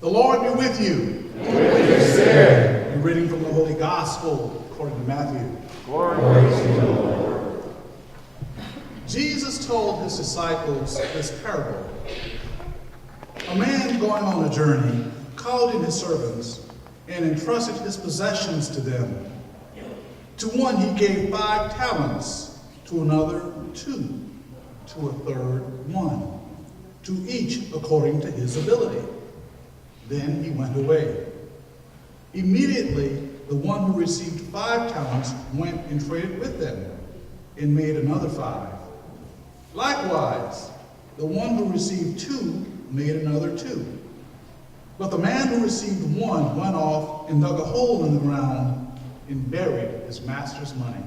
The Lord be with you. And with your spirit. A reading from the Holy Gospel according to Matthew. Glory to you, Lord. Jesus told his disciples this parable. A man going on a journey called in his servants and entrusted his possessions to them. To one he gave 5 talents, to another 2, to a third 1, to each according to his ability. Then he went away. Immediately, the one who received 5 talents went and traded with them and made another 5. Likewise, the one who received 2 made another 2. But the man who received 1 went off and dug a hole in the ground and buried his master's money.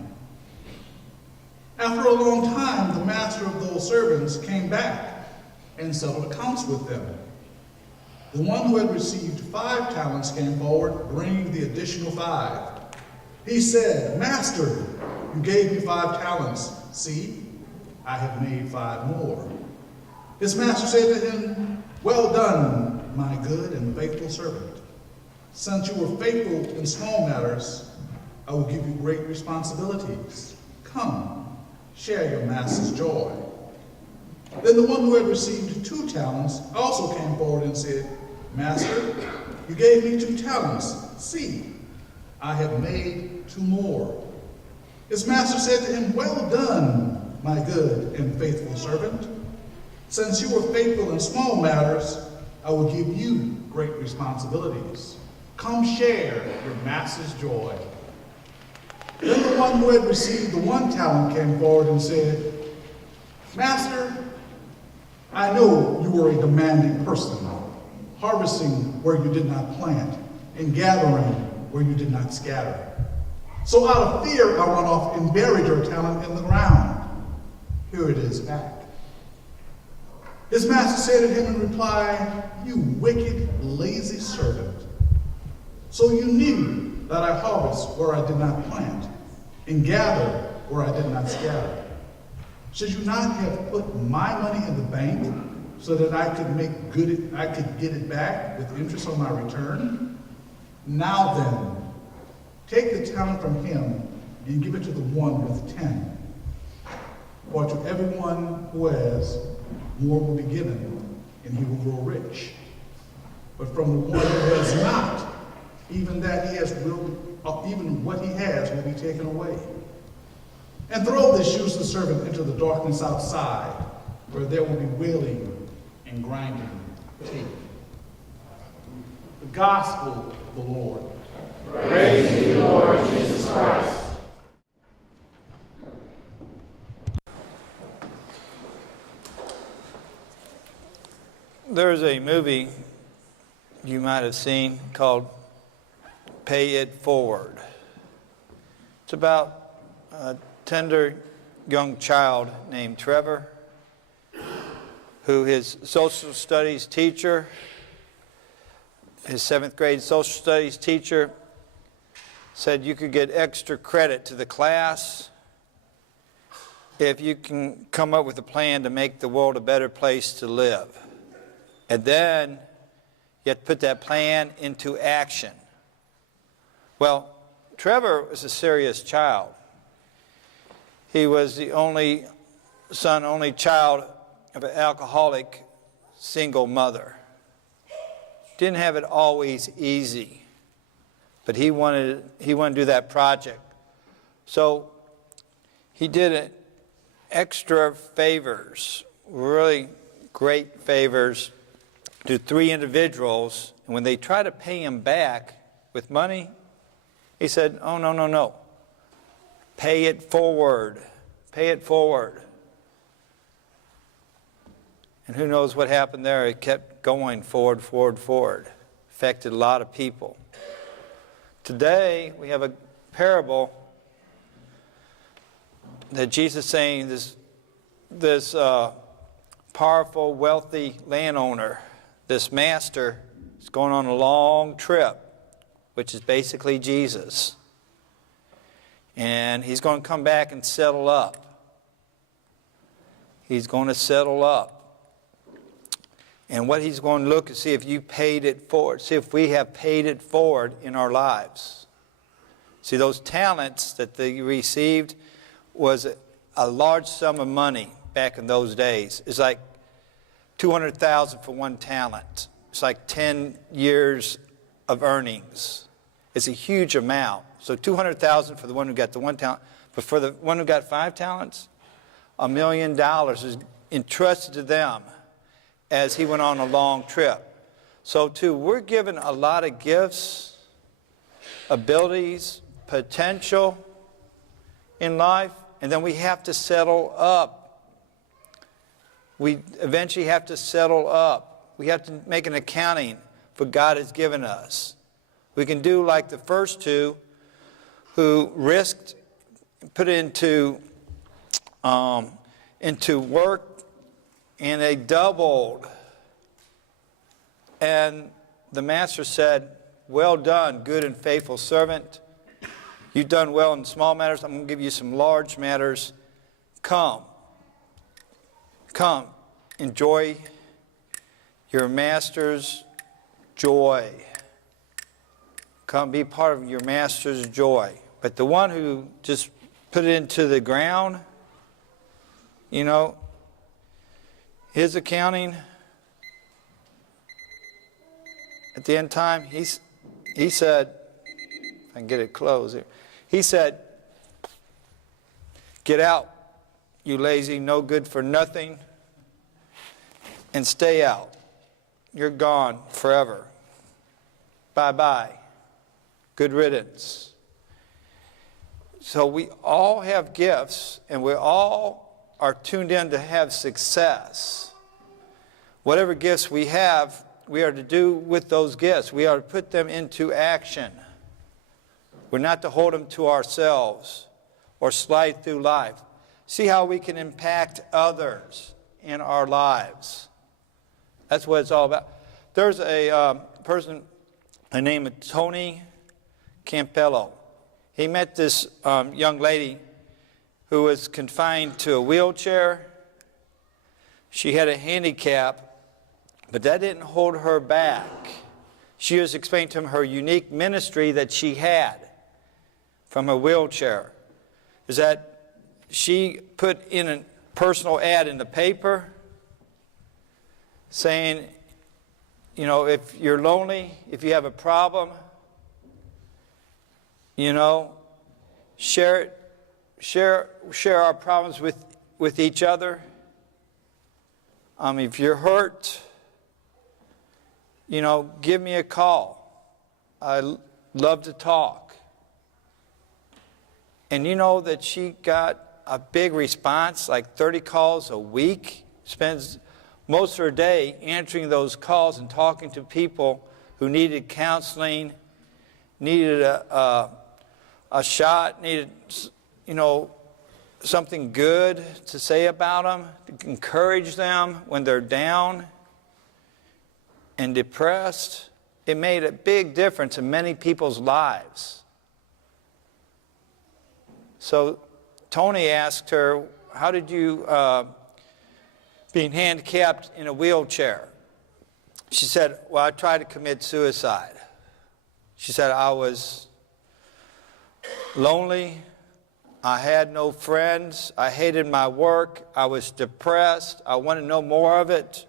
After a long time, the master of those servants came back and settled accounts with them. The one who had received 5 talents came forward, bringing the additional 5. He said, "Master, you gave me 5 talents. See, I have made 5 more." His master said to him, "Well done, my good and faithful servant. Since you were faithful in small matters, I will give you great responsibilities. Come, share your master's joy." Then the one who had received 2 talents also came forward and said, "Master, you gave me 2 talents. See, I have made 2 more." His master said to him, "Well done, my good and faithful servant. Since you were faithful in small matters, I will give you great responsibilities. Come share your master's joy." Then the one who had received the 1 talent came forward and said, "Master, I know you were a demanding person, harvesting where you did not plant and gathering where you did not scatter. So out of fear I went off and buried your talent in the ground. Here it is back." His master said to him in reply, "You wicked, lazy servant. So you knew that I harvest where I did not plant and gather where I did not scatter. Should you not have put my money in the bank so that I could get it back with interest on my return? Now then, take the talent from him and give it to the one with 10. For to everyone who has, more will be given, and he will grow rich. But from the one who has not, even what he has will be taken away. And throw this useless servant into the darkness outside, where there will be wailing and grinding teeth." The Gospel of the Lord. Praise to you, Lord Jesus Christ. There's a movie you might have seen called Pay It Forward. It's about a tender young child named Trevor, who his social studies teacher, his 7th grade social studies teacher, said you could get extra credit to the class if you can come up with a plan to make the world a better place to live. And then you have to put that plan into action. Well, Trevor was a serious child. He was the only child of an alcoholic single mother. Didn't have it always easy, but he wanted to do that project. So he did extra favors, really great favors, to 3 individuals. And when they tried to pay him back with money, he said, "Oh, no. Pay it forward. Pay it forward." And who knows what happened there? It kept going forward. Affected a lot of people. Today, we have a parable that Jesus is saying this powerful, wealthy landowner, this master, is going on a long trip, which is basically Jesus. And he's going to come back and settle up. He's going to settle up. And what he's going to look and see if you paid it forward. See if we have paid it forward in our lives. See, those talents that they received was a large sum of money back in those days. It's like $200,000 for one talent. It's like 10 years of earnings. It's a huge amount. So $200,000 for the one who got the one talent. But for the one who got 5 talents, $1 million is entrusted to them as he went on a long trip. So too, we're given a lot of gifts, abilities, potential in life, and then we have to settle up. We eventually have to settle up. We have to make an accounting for God has given us. We can do like the first two who risked, put it into work, and they doubled. And the master said, well done, good and faithful servant. You've done well in small matters. I'm going to give you some large matters. Come. Come. Enjoy your master's joy. Come be part of your master's joy. But the one who just put it into the ground, you know, his accounting, at the end time, he said, if I can get it closed here, he said, get out, you lazy, no good for nothing, and stay out. You're gone forever. Bye-bye. Good riddance. So we all have gifts, and we all are tuned in to have success. Whatever gifts we have, we are to do with those gifts. We are to put them into action. We're not to hold them to ourselves or slide through life. See how we can impact others in our lives. That's what it's all about. There's a person, the name of Tony Campello. He met this young lady who was confined to a wheelchair. She had a handicap, but that didn't hold her back. She was explaining to him her unique ministry that she had from a wheelchair. Is that she put in a personal ad in the paper saying, you know, if you're lonely, if you have a problem, you know, share our problems with each other. If you're hurt, you know, give me a call. I love to talk. And you know that she got a big response, like 30 calls a week. Spends most of her day answering those calls and talking to people who needed counseling, needed a shot, needed, you know, something good to say about them, to encourage them when they're down and depressed. It made a big difference in many people's lives. So Tony asked her, how did you, being handicapped in a wheelchair? She said, well, I tried to commit suicide. She said, I was lonely. I had no friends. I hated my work. I was depressed. I wanted to know more of it.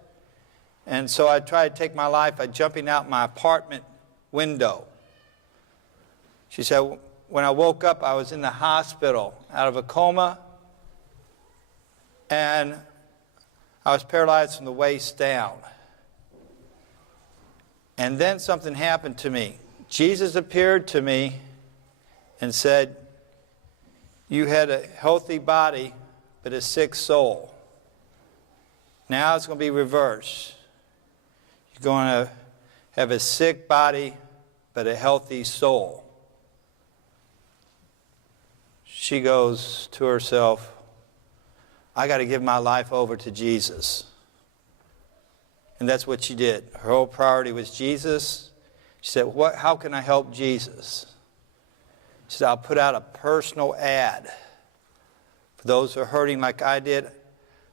And so I tried to take my life by jumping out my apartment window. She said, when I woke up, I was in the hospital out of a coma, and I was paralyzed from the waist down. And then something happened to me. Jesus appeared to me and said, you had a healthy body, but a sick soul. Now it's going to be reversed. You're going to have a sick body, but a healthy soul. She goes to herself, I got to give my life over to Jesus. And that's what she did. Her whole priority was Jesus. She said, how can I help Jesus? She said, I'll put out a personal ad for those who are hurting like I did.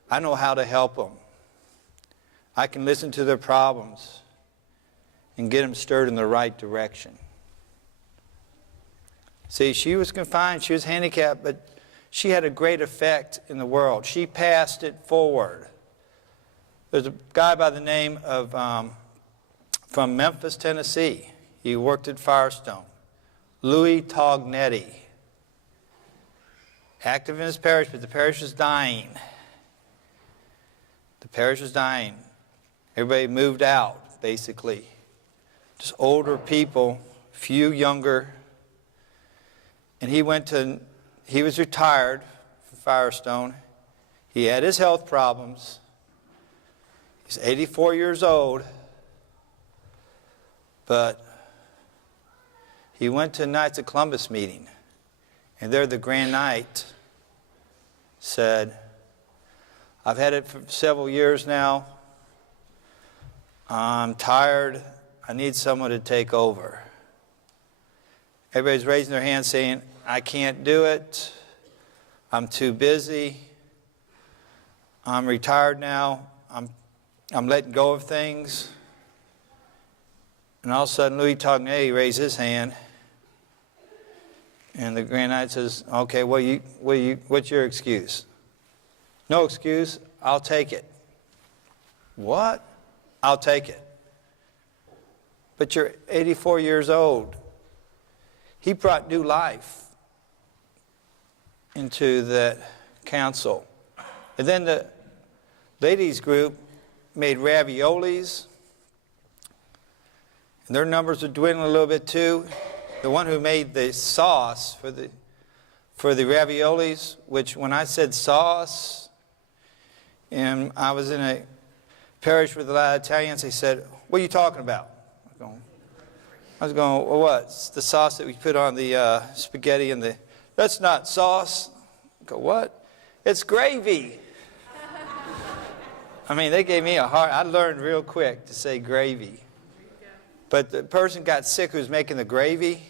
I know how to help them. I can listen to their problems and get them stirred in the right direction. See, she was confined, she was handicapped, but she had a great effect in the world. She passed it forward. There's a guy by the name of, from Memphis, Tennessee. He worked at Firestone. Louis Tognetti. Active in his parish, but the parish was dying. The parish was dying. Everybody moved out, basically. Just older people, few younger. And he was retired from Firestone. He had his health problems. He's 84 years old. But he went to a Knights of Columbus meeting. And there the Grand Knight said, I've had it for several years now. I'm tired. I need someone to take over. Everybody's raising their hands saying, I can't do it. I'm too busy. I'm retired now. I'm letting go of things. And all of a sudden, Louis Tognetti raised his hand. And the Grand Knight says, okay, what's your excuse? No excuse. I'll take it. What? I'll take it. But you're 84 years old. He brought new life into that council. And then the ladies group made raviolis. And their numbers are dwindling a little bit too. The one who made the sauce for the raviolis, which when I said sauce, and I was in a parish with a lot of Italians, they said, what are you talking about? I was going, well, what? It's the sauce that we put on the spaghetti and the... That's not sauce. I go, what? It's gravy. I mean, they gave me a hard... I learned real quick to say gravy. But the person got sick who was making the gravy,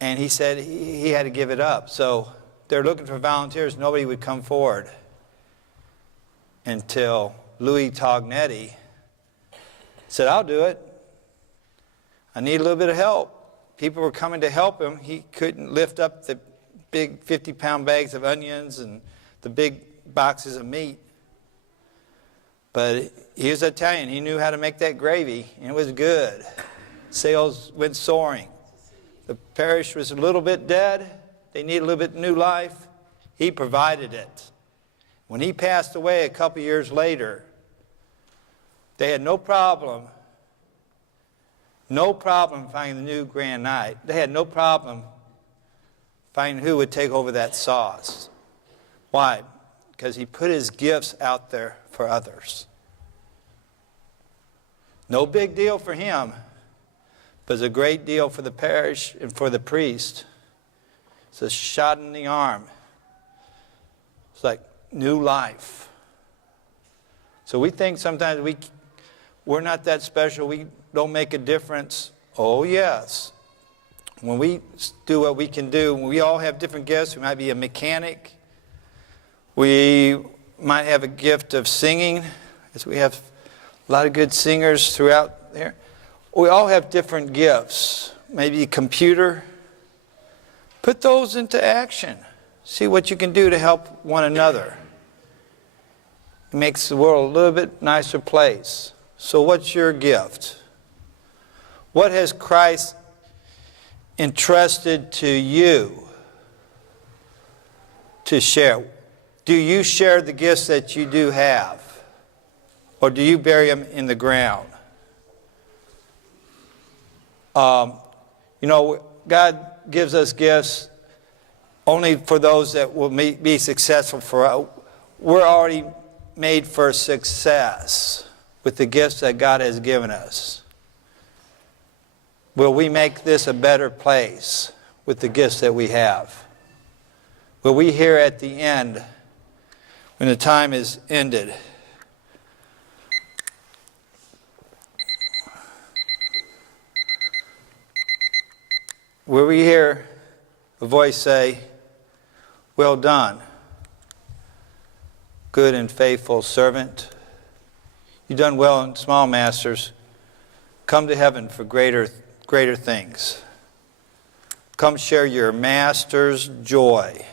and he said he had to give it up. So they're looking for volunteers. Nobody would come forward until Louis Tognetti said, I'll do it. I need a little bit of help. People were coming to help him. He couldn't lift up the big 50-pound bags of onions and the big boxes of meat. But he was Italian. He knew how to make that gravy, and it was good. Sales went soaring. The parish was a little bit dead. They needed a little bit of new life. He provided it. When he passed away a couple years later, they had no problem finding the new Grand Knight. They had no problem finding who would take over that sauce. Why? Because he put his gifts out there for others. No big deal for him, but it's a great deal for the parish and for the priest. It's a shot in the arm. It's like new life. So we think sometimes we're not that special. We don't make a difference. Oh, yes. When we do what we can do, we all have different gifts. We might be a mechanic. We might have a gift of singing, as we have a lot of good singers throughout there. We all have different gifts. Maybe a computer. Put those into action. See what you can do to help one another. It makes the world a little bit nicer place. So what's your gift? What has Christ entrusted to you to share? Do you share the gifts that you do have? Or do you bury them in the ground? God gives us gifts only for those that will be successful for us. We're already made for success with the gifts that God has given us. Will we make this a better place with the gifts that we have? Will we hear at the end, when the time is ended, will we hear a voice say, well done, good and faithful servant. You've done well in small, masters. Come to heaven for greater things. Come share your master's joy.